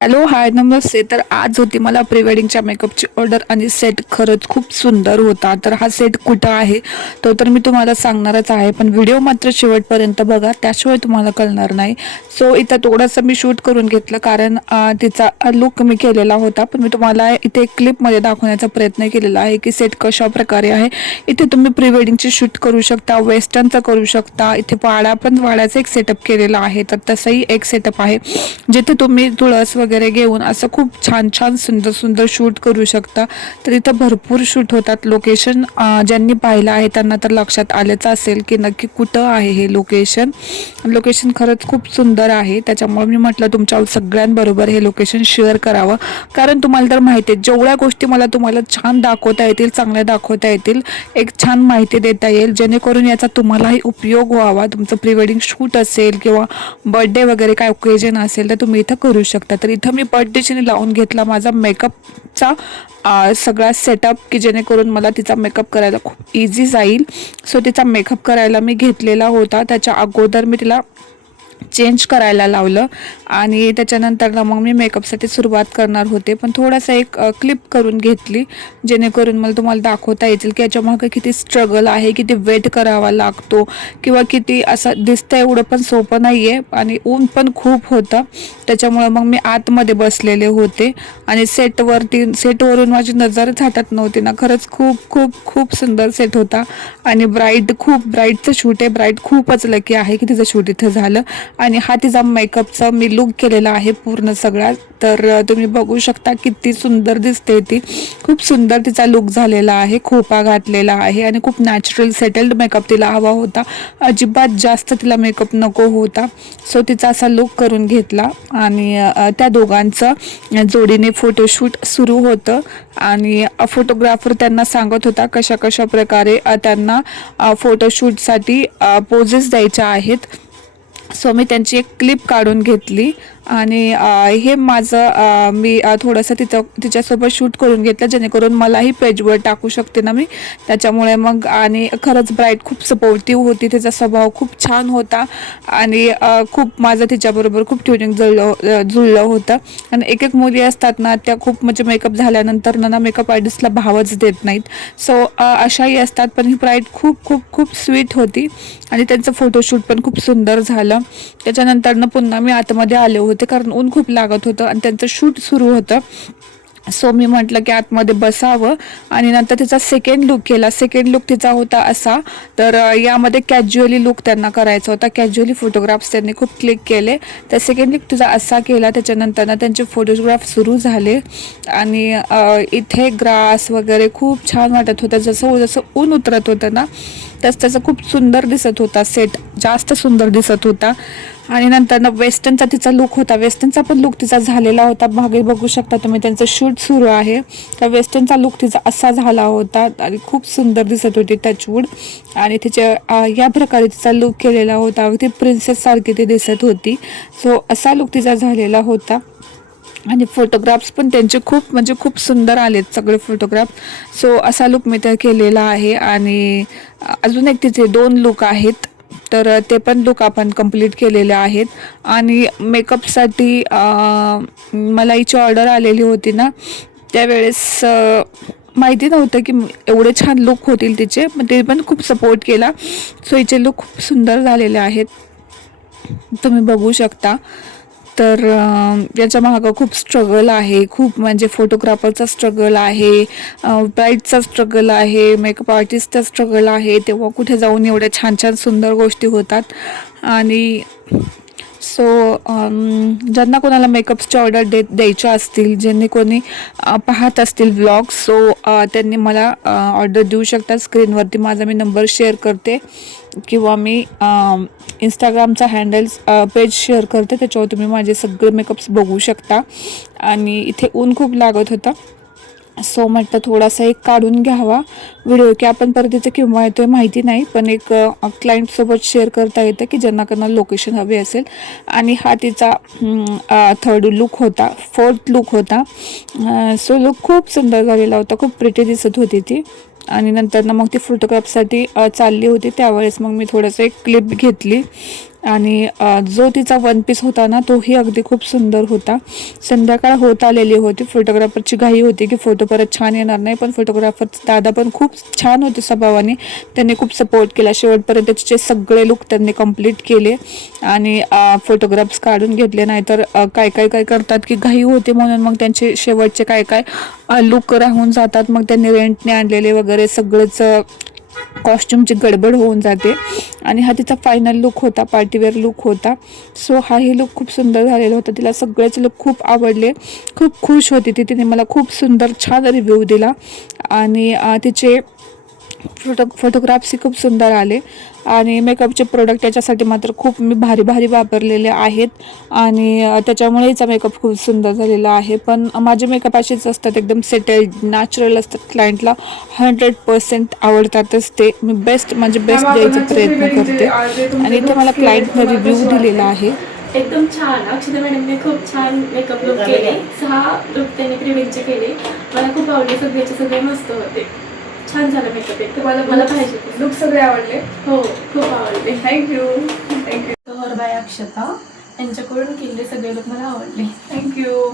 Hello hi नमस्ते. तर आज होती मला प्री वेडिंगच्या मेकअपची ऑर्डर आणि सेट खरंच खूप सुंदर होता. तर हा सेट कुठं आहे तो तर मी तुम्हाला सांगणारच आहे, पण व्हिडिओ मात्र शेवटपर्यंत बघा, त्याशिवाय तुम्हाला कळणार नाही. सो इथं थोडंसं मी शूट करून घेतलं, कारण तिचा लुक मी केलेला होता, पण मी तुम्हाला इथे क्लिपमध्ये दाखवण्याचा प्रयत्न केलेला आहे की सेट कशा प्रकारे आहे. इथे तुम्ही प्री वेडिंगची शूट करू शकता, वेस्टर्नचं करू शकता. इथे वाड्याचा एक सेटअप केलेला आहे, तर तसंही एक सेटअप आहे जिथे तुम्ही तुळस वगैरे घेऊन असं खूप छान छान सुंदर सुंदर शूट करू शकता. तर इथं भरपूर शूट होतात. लोकेशन ज्यांनी पाहिलं आहे त्यांना तर लक्षात आलेच असेल की नक्की कुठं आहे हे लोकेशन खरंच खूप सुंदर आहे. त्याच्यामुळे मी म्हटलं तुमच्या सगळ्यांबरोबर हे लोकेशन शेअर करावं, कारण तुम्हाला तर माहिती आहे जेवढ्या गोष्टी मला तुम्हाला छान दाखवता येतील, चांगल्या दाखवता येतील, एक छान माहिती देता येईल, जेणेकरून याचा तुम्हालाही उपयोग व्हावा. तुमचं प्री वेडिंग शूट असेल किंवा बर्थडे वगैरे काय ओकेजन असेल तर तुम्ही इथं करू शकता. तर इथं मी बर्थडेची लावून घेतला माझा मेकअपचा सगळा सेटअप, की जेणेकरून मला तिचा मेकअप करायला खूप इझी जाईल. सो तिचा मेकअप करायला मी घेतलेला होता. त्याच्या अगोदर मी तिला चेंज करायला लावलं आणि त्याच्यानंतर मग मी मेकअपसाठी सुरुवात करणार होते, पण थोडासा एक क्लिप करून घेतली, जेणेकरून मला तुम्हाला दाखवता येईल की याच्यामागे किती स्ट्रगल आहे, किती वेट करावा लागतो, किंवा किती असं दिसतं एवढं पण सोपं नाही आहे. आणि ऊन पण खूप होतं, त्याच्यामुळं मग मी आतमध्ये बसलेले होते आणि सेटवरून माझी नजरच हटत नव्हती ना. खरंच खूप खूप खूप सुंदर सेट होता आणि ब्राईडचं शूट आहे. ब्राईड खूपच लकी आहे की तिचं शूट इथं झालं. आणि हा तिचा मेकअपचा मी लुक केलेला आहे पूर्ण सगळा. तर तुम्ही बघू शकता किती सुंदर दिसते ती. खूप सुंदर तिचा लुक झालेला आहे, खोपा घातलेला आहे आणि खूप नॅचरल सेटल्ड मेकअप तिला हवा होता. अजिबात जास्त तिला मेकअप नको होता. सो तिचा असा लुक करून घेतला आणि त्या दोघांचं जोडीने फोटोशूट सुरू होतं आणि फोटोग्राफर त्यांना सांगत होता कशा कशा प्रकारे त्यांना फोटोशूटसाठी पोजेस द्यायच्या आहेत. सो मी त्यांची एक क्लिप काढून घेतली आणि हे माझं मी थोडंसं तिच्यासोबत शूट करून घेतलं, जेणेकरून मलाही पेजवर टाकू शकते ना मी. त्याच्यामुळे मग आणि खरंच ब्राईड खूप सपोर्टिव्ह होती, तिचा स्वभाव खूप छान होता आणि खूप माझं तिच्याबरोबर खूप ट्युनिंग जुळलं होतं. आणि एक मुली असतात ना, त्या खूप म्हणजे मेकअप झाल्यानंतर ना मेकअप आर्टिस्टला भावच देत नाहीत. सो अशाही असतात, पण ही ब्राईड खूप खूप खूप स्वीट होती आणि त्यांचं फोटोशूट पण खूप सुंदर झालं. त्याच्यानंतर पुन्हा मी आतमध्ये आले होते, कारण ऊन खूप लागत होतं आणि त्यांचं शूट सुरू होतं. सो मी म्हटलं की आतमध्ये बसावं आणि नंतर तिचा सेकंड लुक केला. सेकंड लुक तिचा होता असा, तर यामध्ये कॅज्युअली लुक त्यांना करायचा होता. कॅज्युअली फोटोग्राफ्स त्यांनी खूप क्लिक केले. तर सेकंड लुक तिचा असा केला. त्याच्यानंतर त्यांचे फोटोग्राफ सुरू झाले आणि इथे ग्रास वगैरे खूप छान वाटत होतं. जसं जसं ऊन उतरत होतं ना तसं खूप सुंदर दिसत होता. सेट जास्त सुंदर दिसत होता. आणि नंतर वेस्टर्नचा तिचा लुक होता. वेस्टर्नचा पण लुक तिचा झालेला होता. मागे बघू शकता तुम्ही, त्यांचं शूट सुरू आहे. तर वेस्टर्नचा लुक तिचा असा झाला होता आणि खूप सुंदर दिसत होती टचवूड. आणि तिच्या या प्रकारे तिचा लुक केलेला होता. ती प्रिन्सेस सारखी ती दिसत होती. सो असा लुक तिचा झालेला होता. आणि फोटोग्राफ्स पण त्यांचे खूप सुंदर आलेत सगळे फोटोग्राफ. सो असा लुक मी तर केलेला आहे. आणि अजून एक तिथे 2 लुक आहेत, तर ते पण लुक आपण कंप्लीट केलेले आहेत. आणि मेकअपसाठी मला हिची ऑर्डर आलेली होती ना, त्यावेळेस माहिती नव्हतं की एवढे छान लुक होतील तिचे, मग ते पण खूप सपोर्ट केला. सो हिचे लुक खूप सुंदर झालेले आहेत, तुम्ही बघू शकता. तर याच्या मागं खूप स्ट्रगल आहे, खूप म्हणजे फोटोग्राफरचा स्ट्रगल आहे, ब्राईडचा स्ट्रगल आहे, मेकअप आर्टिस्टचा स्ट्रगल आहे. तेव्हा कुठे जाऊन एवढ्या छान छान सुंदर गोष्टी होतात. आणि सो ज्यांना कोणाला मेकअपची ऑर्डर द्यायच्या असतील, ज्यांनी कोणी पाहत असतील व्लॉग, सो त्यांनी मला ऑर्डर देऊ शकतात. स्क्रीनवरती माझा मी नंबर शेअर करते किंवा मी इंस्टाग्रामचा हँडल्स पेज शेअर करते, त्याच्यावर तुम्ही माझे सगळे मेकअप्स बघू शकता. आणि इथे ऊन खूप लागत होता, सो म्हटलं थोडासा एक काढून घ्यावा व्हिडिओ, की आपण परत इथे केव्हा येतो माहिती नाही, पण एक क्लायंटसोबत शेअर करता येतं की ज्यांना कोणाला लोकेशन हवे असेल. आणि हा तिचा 3rd लुक होता, 4th लुक होता. सो लुक खूप सुंदर झालेला होता, खूप प्रिटी दिसत होती ती. आणि नंतर मग ती फोटोग्राफसाठी चालली होती, त्यावेळेस मग मी थोडंसं एक क्लिप घेतली आणि जो तिचा वन पीस होता ना तोही अगदी खूप सुंदर होता. संध्याकाळ होत आलेली होती. फोटोग्राफरची घाई होती की फोटो परत छान येणार नाही, पण फोटोग्राफर दादा पण खूप छान होते स्वभावाने. त्यांनी खूप सपोर्ट केला. शेवटपर्यंत त्याचे सगळे लुक त्यांनी कंप्लीट केले आणि फोटोग्राफ्स काढून घेतले. नाहीतर काय काय काय करतात की घाई होते म्हणून मग त्यांचे शेवटचे काय काय लुक राहून जातात. मग त्यांनी रेंटने आणलेले वगैरे सगळंच कॉस्ट्युमची गडबड होऊन जाते. आणि हा तिचा फायनल लुक होता, पार्टीवेअर लुक होता. सो हाही लुक खूप सुंदर झालेला होता. तिला सगळेच लुक खूप आवडले, खूप खुश होती ती. तिने मला खूप सुंदर छान रिव्ह्यू दिला आणि तिचे फोटोग्राफ्सही खूप सुंदर आले. आणि मेकअपचे प्रोडक्ट याच्यासाठी मात्र खूप मी भारी भारी वापरलेले आहेत आणि त्याच्यामुळे हिचा मेकअप खूप सुंदर झालेला आहे. पण माझे मेकअप असेच असतात, एकदम सेटल्ड नॅचरल असतात. क्लायंटला 100% आवडतातच ते. मी बेस्ट म्हणजे बेस्ट द्यायचा प्रयत्न करते आणि इथे मला क्लायंटने रिव्ह्यू दिलेला आहे. एकदम छान. अक्षता मॅडमने खूप छान मेकअप लुक केले. 6 लुक त्यांनी प्रिव्हिंगचे केले. मला खूप आवडले. सगळ्याचे सगळे मस्त होते. छान झालं मेकअप. एकदम मला पाहिजे लुक सगळे आवडले. हो, खूप आवडले. थँक्यू. तर बाय अक्षता यांच्याकडून केलेले सगळे लुक मला आवडले. थँक्यू.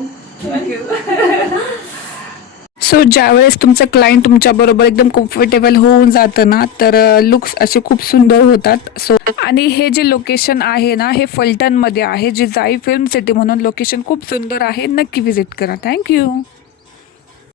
सो ज्यावेळेस तुमचं क्लायंट तुमच्याबरोबर एकदम कम्फर्टेबल होऊन जातं ना, तर लुक्स असे खूप सुंदर होतात. सो आणि हे जे लोकेशन आहे ना, हे फलटणमध्ये आहे. जिजाई फिल्म सिटी म्हणून लोकेशन खूप सुंदर आहे. नक्की व्हिजिट करा. थँक्यू.